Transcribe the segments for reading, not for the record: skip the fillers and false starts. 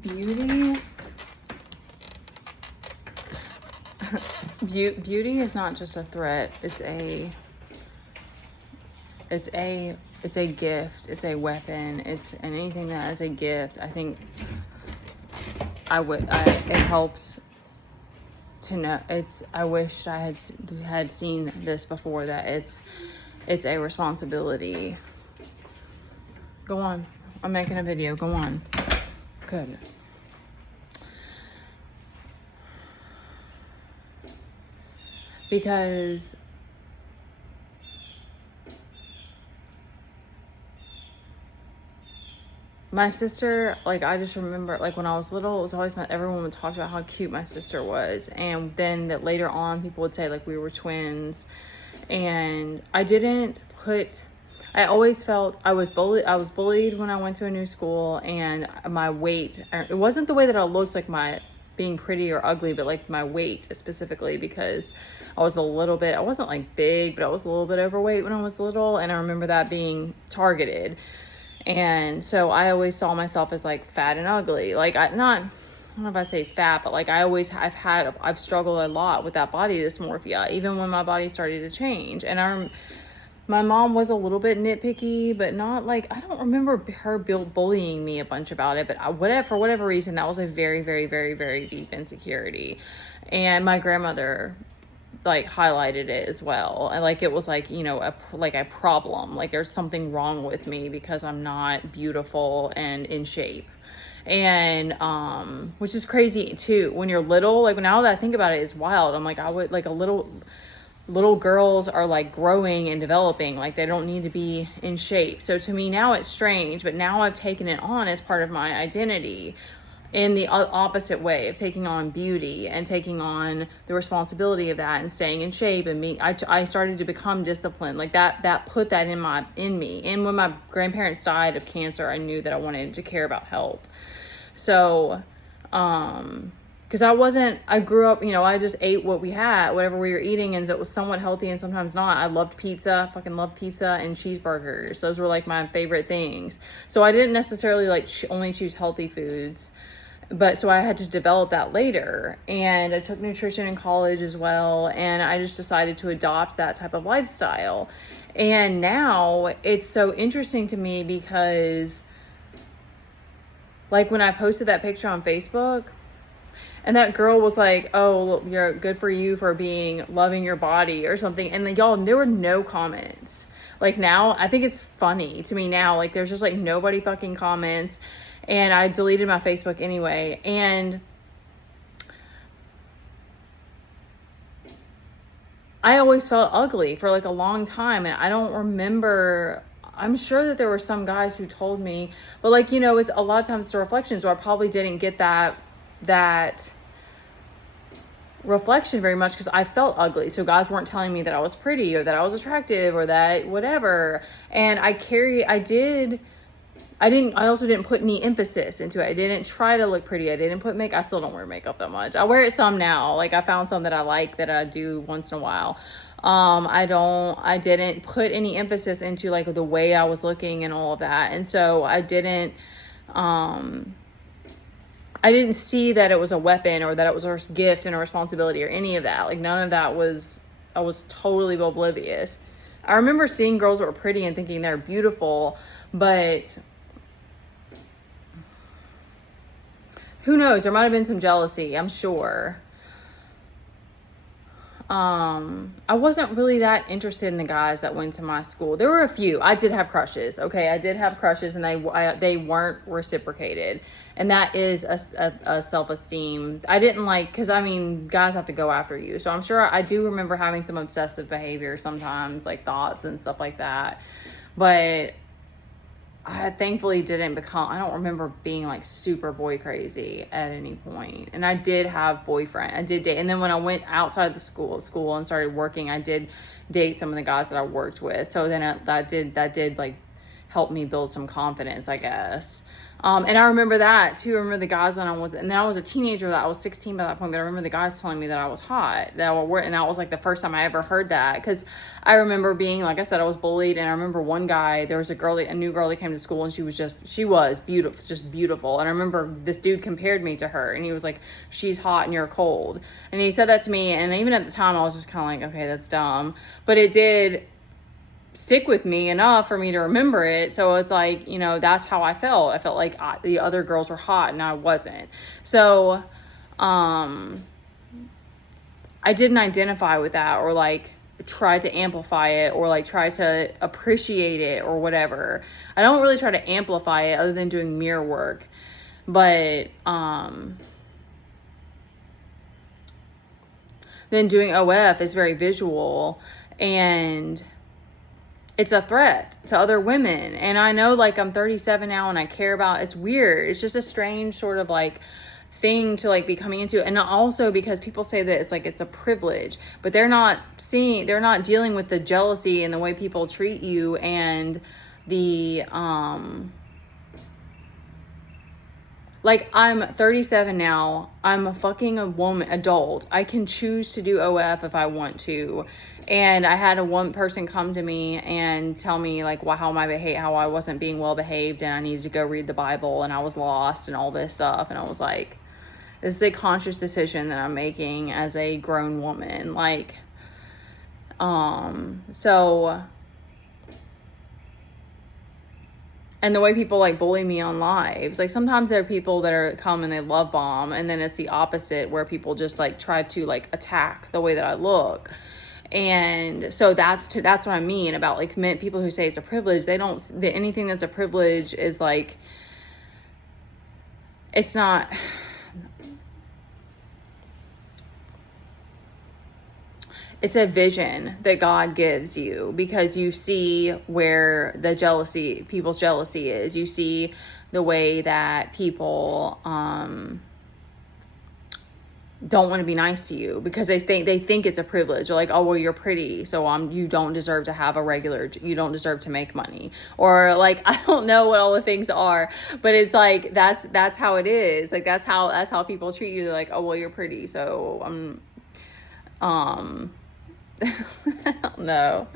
Beauty. Beauty is not just a threat. It's a gift. It's a weapon. It's anything that is a gift. I think it helps to know. I wish I had seen this before, that it's a responsibility. Go on. I'm making a video. Go on. Good. Because my sister, like, I just remember, like, when I was little, it was always everyone would talk about how cute my sister was. And then that later on, people would say, like, we were twins. And I always felt I was bullied when I went to a new school, and my weight, it wasn't the way that I looked, like my being pretty or ugly, but like my weight specifically, because I wasn't like big, but I was a little bit overweight when I was little. And I remember that being targeted. And so I always saw myself as like fat and ugly. Like I don't know if I say fat, but like I've struggled a lot with that body dysmorphia, even when my body started to change. And my mom was a little bit nitpicky, but not like, I don't remember her bullying me a bunch about it, but for whatever reason, that was a very, very, very, very deep insecurity. And my grandmother like highlighted it as well. And like, it was like, you know, a problem, like there's something wrong with me because I'm not beautiful and in shape. And which is crazy too when you're little. Like, now that I think about it, it's wild. I'm like, I would like little girls are like growing and developing, like they don't need to be in shape. So to me now it's strange, but now I've taken it on as part of my identity, in the opposite way of taking on beauty and taking on the responsibility of that and staying in shape. And I started to become disciplined, like that put that in me. And when my grandparents died of cancer, I knew that I wanted to care about health. So because I grew up, you know, I just ate what we had, whatever we were eating, and it was somewhat healthy and sometimes not. I loved pizza, fucking loved pizza and cheeseburgers. Those were like my favorite things. So I didn't necessarily like only choose healthy foods, but so I had to develop that later. And I took nutrition in college as well, and I just decided to adopt that type of lifestyle. And now it's so interesting to me because, like, when I posted that picture on Facebook, and that girl was like, oh, you're good for you for loving your body or something. And like, y'all, there were no comments. Like, now, I think it's funny to me now. Like, there's just like nobody fucking comments. And I deleted my Facebook anyway. And I always felt ugly for like a long time. And I don't remember, I'm sure that there were some guys who told me, but like, you know, it's a lot of times it's a reflection. So I probably didn't get that reflection very much because I felt ugly. So guys weren't telling me that I was pretty or that I was attractive or that whatever. And I also didn't put any emphasis into it. I didn't try to look pretty. I didn't put makeup. I still don't wear makeup that much. I wear it some now. Like, I found some that I like that I do once in a while. I didn't put any emphasis into like the way I was looking and all of that. And so I didn't see that it was a weapon or that it was a gift and a responsibility or any of that. Like, none of that I was totally oblivious. I remember seeing girls that were pretty and thinking they're beautiful, but who knows? There might have been some jealousy, I'm sure. I wasn't really that interested in the guys that went to my school. There were a few. I did have crushes. Okay, I did have crushes, and they weren't reciprocated, and that is a self-esteem. I didn't like, because I mean, guys have to go after you. So I'm sure I do remember having some obsessive behavior sometimes, like thoughts and stuff like that. But I thankfully didn't I don't remember being like super boy crazy at any point. And I did have boyfriend. I did date. And then when I went outside of the school and started working, I did date some of the guys that I worked with. So then that did like helped me build some confidence, I guess. And I remember that too. I remember the guys that I'm with, and then I was a teenager. I was 16 by that point, but I remember the guys telling me that I was hot. And that was like the first time I ever heard that, because I remember being, like I said, I was bullied, and I remember one guy. There was a new girl that came to school, and she was beautiful, just beautiful. And I remember this dude compared me to her, and he was like, "She's hot and you're cold." And he said that to me, and even at the time, I was just kind of like, "Okay, that's dumb," but it did stick with me enough for me to remember it. So it's like, that's how I felt. I felt like the other girls were hot and I wasn't. So I didn't identify with that, or like try to amplify it, or like try to appreciate it or whatever. I don't really try to amplify it other than doing mirror work. But then doing OF is very visual, and it's a threat to other women. And I know, like, I'm 37 now, and I care about, it's weird. It's just a strange sort of like thing to like be coming into. And also because people say that it's like, it's a privilege, but they're not dealing with the jealousy and the way people treat you, and the, like, I'm 37 now. I'm a fucking adult. I can choose to do OF if I want to. And I had one person come to me and tell me like, how I wasn't being well behaved, and I needed to go read the Bible, and I was lost and all this stuff. And I was like, this is a conscious decision that I'm making as a grown woman. Like, so, and the way people like bully me on lives, like sometimes there are people that come and they love bomb, and then it's the opposite, where people just like try to like attack the way that I look. And so that's what I mean about like people who say it's a privilege. Anything that's a privilege is like, it's not. It's a vision that God gives you, because you see where people's jealousy is. You see the way that people don't want to be nice to you because they think it's a privilege. They're like, oh, well, you're pretty, so you don't deserve to have you don't deserve to make money, or like, I don't know what all the things are, but it's like that's how it is. Like that's how people treat you. They're like, oh, well, you're pretty, so I don't know.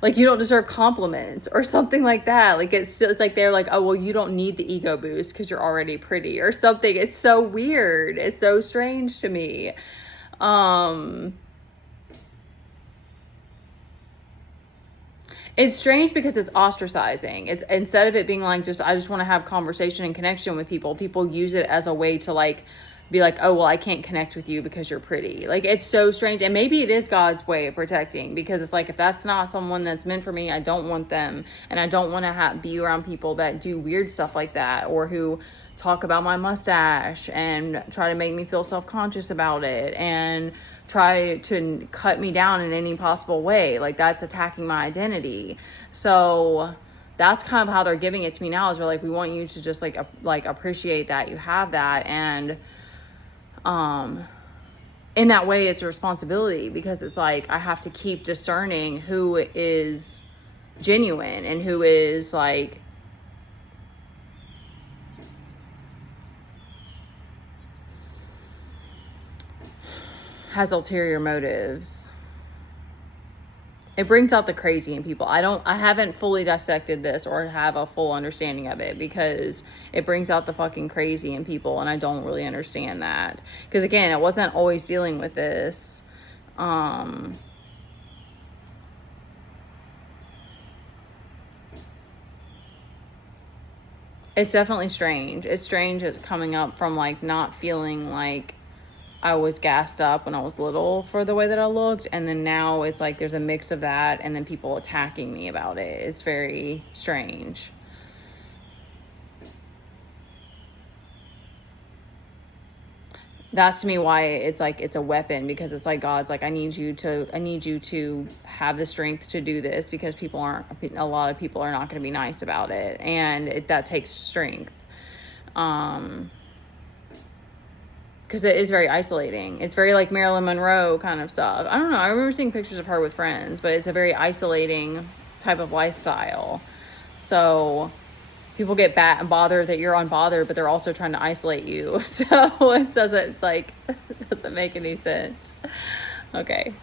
Like, you don't deserve compliments or something like that. Like, it's like they're like, oh, well, you don't need the ego boost because you're already pretty or something. It's so weird. It's so strange to me. It's strange because it's ostracizing. It's, instead of it being like, I just want to have conversation and connection with people use it as a way to like be like, oh, well, I can't connect with you because you're pretty. Like, it's so strange. And maybe it is God's way of protecting, because it's like, if that's not someone that's meant for me, I don't want them. And I don't want to be around people that do weird stuff like that, or who talk about my mustache and try to make me feel self-conscious about it and try to cut me down in any possible way. Like, that's attacking my identity. So that's kind of how they're giving it to me now, is they're like, we want you to just like appreciate that you have that. And in that way, it's a responsibility, because it's like, I have to keep discerning who is genuine and who is like has ulterior motives. It brings out the crazy in people. I haven't fully dissected this or have a full understanding of it, because it brings out the fucking crazy in people, and I don't really understand that. Because again, I wasn't always dealing with this. It's definitely strange. It's strange. It's coming up from like not feeling like I was gassed up when I was little for the way that I looked, and then now it's like there's a mix of that, and then people attacking me about it. It's very strange. That's to me why it's like it's a weapon, because it's like God's like, I need you to have the strength to do this, because a lot of people are not going to be nice about it, and that takes strength. Because because it is very isolating. It's very like Marilyn Monroe kind of stuff. I don't know. I remember seeing pictures of her with friends, but it's a very isolating type of lifestyle. So people get bothered that you're unbothered, but they're also trying to isolate you. So it doesn't make any sense. Okay.